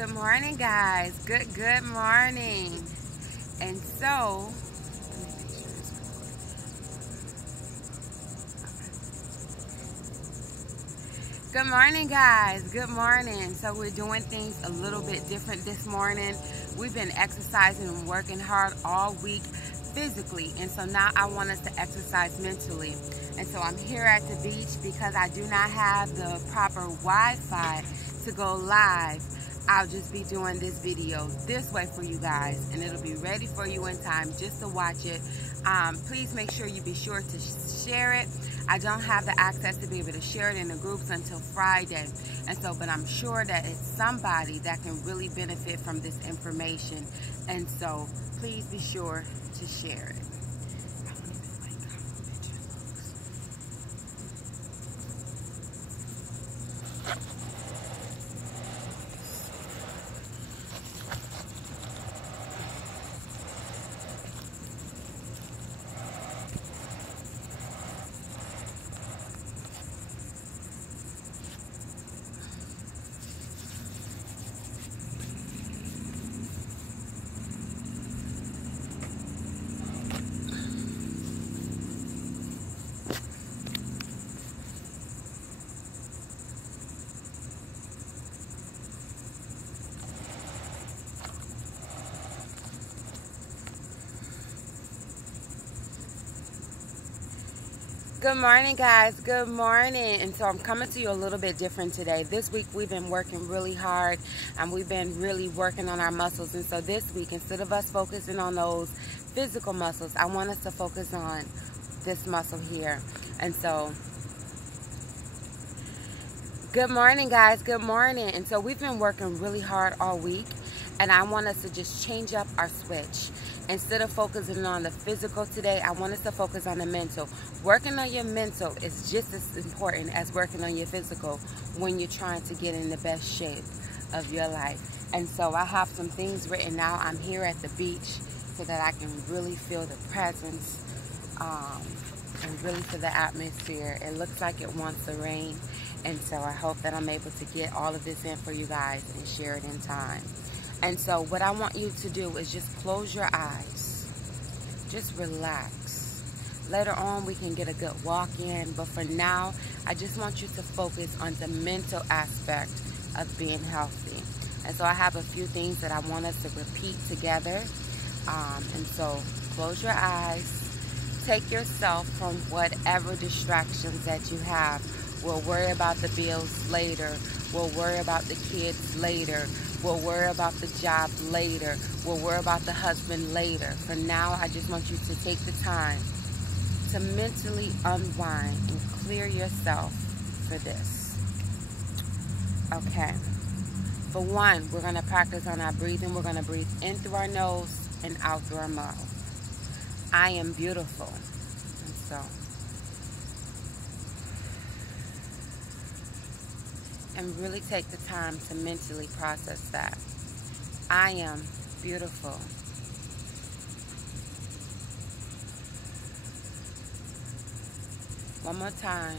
Good morning, guys. Good morning. And so, good morning, guys. Good morning. So we're doing things a little bit different this morning. We've been exercising and working hard all week physically, and so now I want us to exercise mentally. And so I'm here at the beach because I do not have the proper Wi-Fi to go live. I'll just be doing this video this way for you guys, and it'll be ready for you in time just to watch it. Please make sure you be sure to share it. I don't have the access to be able to share it in the groups until Friday, and so but I'm sure that it's somebody that can really benefit from this information, and so please be sure to share it. Good morning, guys. Good morning. And so I'm coming to you a little bit different today. This week we've been working really hard and we've been really working on our muscles. And so this week, instead of us focusing on those physical muscles, I want us to focus on this muscle here. And so good morning, guys. Good morning. And so we've been working really hard all week, and I want us to just change up our switch. Instead of focusing on the physical today, I want us to focus on the mental. Working on your mental is just as important as working on your physical when you're trying to get in the best shape of your life. And so I have some things written out. I'm here at the beach so that I can really feel the presence and really feel the atmosphere. It looks like it wants to rain, and so I hope that I'm able to get all of this in for you guys and share it in time. And so what I want you to do is just close your eyes. Just relax. Later on, we can get a good walk in. But for now, I just want you to focus on the mental aspect of being healthy. And so I have a few things that I want us to repeat together. And so close your eyes. Take yourself from whatever distractions that you have. We'll worry about the bills later. We'll worry about the kids later. We'll worry about the job later. We'll worry about the husband later. For now, I just want you to take the time to mentally unwind and clear yourself for this. Okay. For one, we're going to practice on our breathing. We're going to breathe in through our nose and out through our mouth. I am beautiful. And so. And really take the time to mentally process that. I am beautiful. One more time.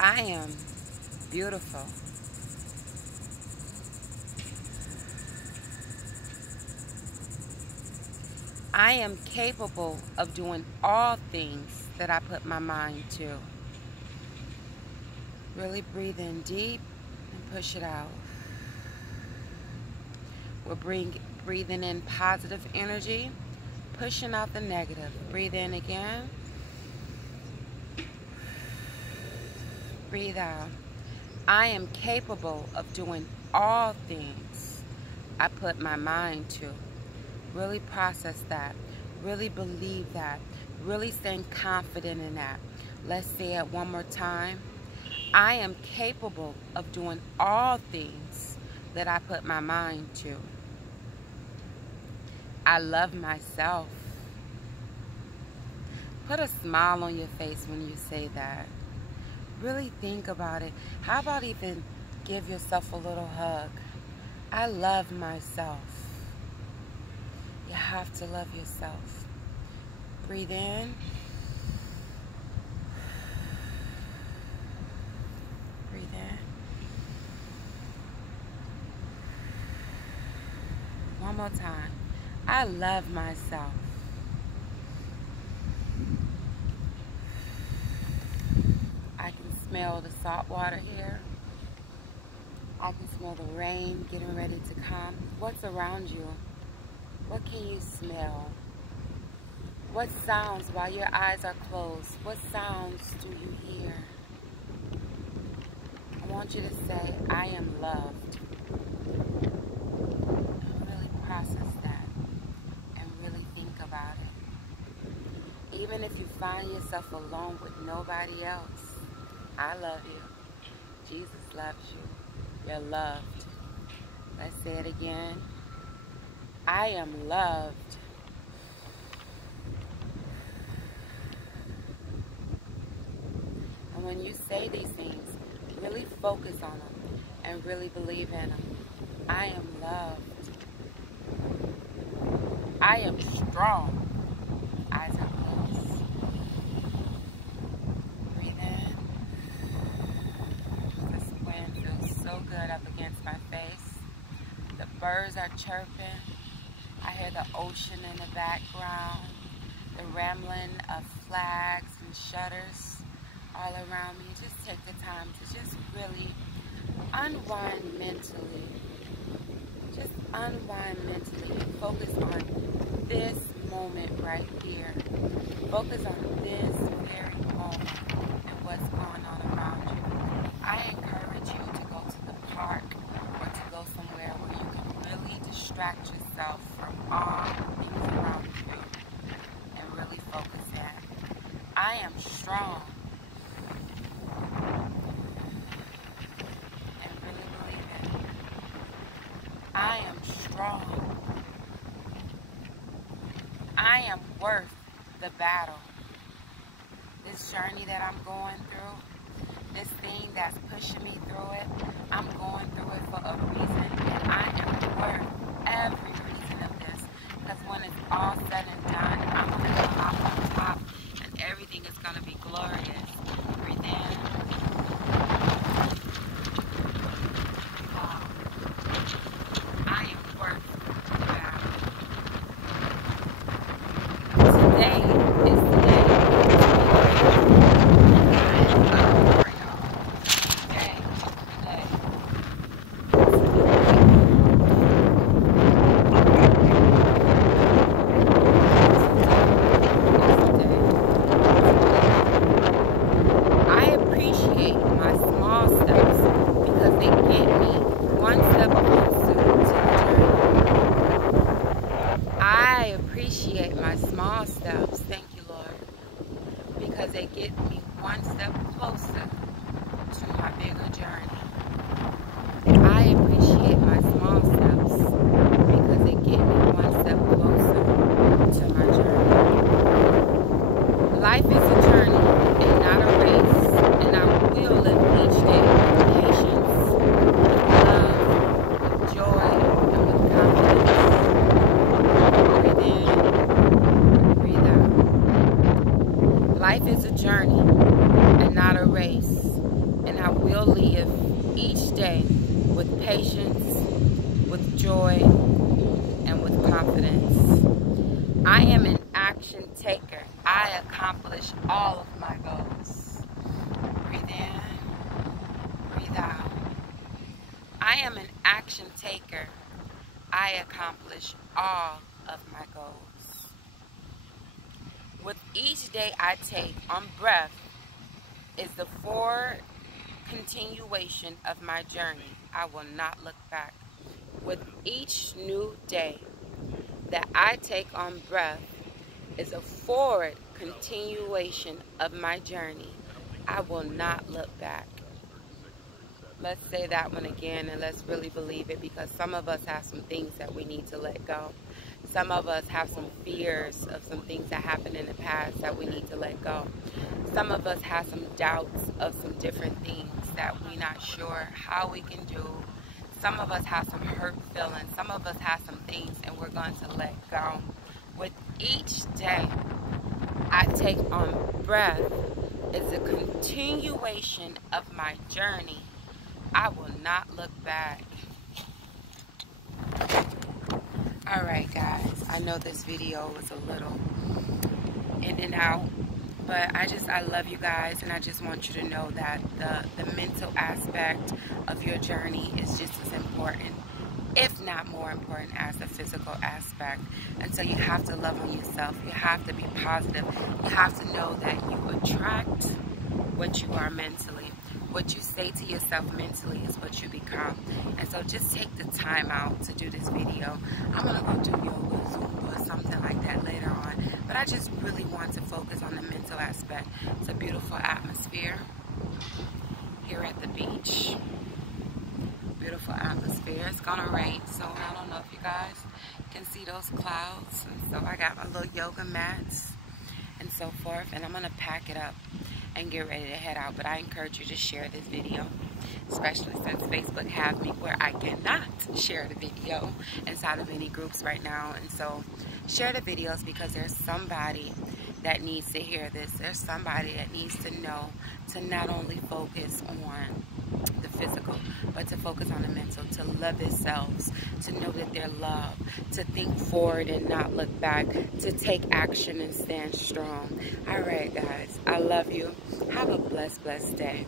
I am beautiful. I am capable of doing all things that I put my mind to. Really breathe in deep and push it out. We're breathing in positive energy, pushing out the negative. Breathe in again. Breathe out. I am capable of doing all things I put my mind to. Really process that. Really believe that. Really staying confident in that. Let's say it one more time. I am capable of doing all things that I put my mind to. I love myself. Put a smile on your face when you say that. Really think about it. How about even give yourself a little hug? I love myself. You have to love yourself. Breathe in. Breathe in. one more time. I love myself. I can smell the salt water here. I can smell the rain getting ready to come. What's around you? What can you smell? What sounds while your eyes are closed? What sounds do you hear? I want you to say, I am loved. And really process that and really think about it. Even if you find yourself alone with nobody else, I love you. Jesus loves you. You're loved. Let's say it again. I am loved. And when you say these things, really focus on them and really believe in them. I am loved. I am strong. Eyes are closed. Breathe in. This wind feels so good up against my face. The birds are chirping. I hear the ocean in the background. The rambling of flags and shutters all around me. Just take the time to just really unwind mentally. Just unwind mentally and focus on this moment right here. Focus on this very moment and what's going on around you. I encourage you to go to the park or to go somewhere where you can really distract yourself from all things around you and really focus in. I am strong. And really believe it. I am strong. I am worth the battle. This journey that I'm going through, this thing that's pushing me through it, I'm going through it for a reason, and I am worth every reason of this. Because when it's all said and done, I'm going to come out on top, and everything is going to be glorious. Breathe in. I am worth the battle. Today is the day. I appreciate my small steps because they get me one step closer to the journey. I appreciate my small steps, thank you, Lord, because they get me one step closer to my bigger journey. I appreciate my small steps because they get me one step closer to my journey. Life is a journey and not a race, and I will live each day with patience, with love, with joy, and with confidence. Breathe in, breathe out. Life is a journey and not a race, and I will live each day with patience, with joy, and with confidence. I am an action taker. I accomplish all of my goals. Breathe in, breathe out. I am an action taker. I accomplish all of my goals. With each day I take on breath is the forward continuation of my journey. I will not look back. With each new day that I take on breath is a forward continuation of my journey. I will not look back. Let's say that one again, and let's really believe it, because some of us have some things that we need to let go. Some of us have some fears of some things that happened in the past that we need to let go. Some of us have some doubts of some different things that we're not sure how we can do. Some of us have some hurt feelings. Some of us have some things, and we're going to let go. With each day I take on breath is a continuation of my journey. I will not look back. Alright guys, I know this video was a little in and out, but I love you guys, and I just want you to know that the mental aspect of your journey is just as important, if not more important, as the physical aspect. And so you have to love on yourself. You have to be positive. You have to know that you attract what you are mentally. What you say to yourself mentally is what you become. And so just take the time out to do this video. I'm going to go do yoga, Zumba, or something like that later on. But I just really want to focus on the mental aspect. It's a beautiful atmosphere here at the beach. Beautiful atmosphere. It's going to rain, so I don't know if you guys can see those clouds. And so I got my little yoga mats and so forth. And I'm going to pack it up and get ready to head out. But I encourage you to share this video, especially since Facebook has me where I cannot share the video inside of any groups right now. And so share the videos, because there's somebody that needs to hear this. There's somebody that needs to know to not only focus on the physical, but to focus on the mental, to love themselves, to know that they're loved, to think forward and not look back, to take action and stand strong. All right, guys, I love you. Have a blessed day.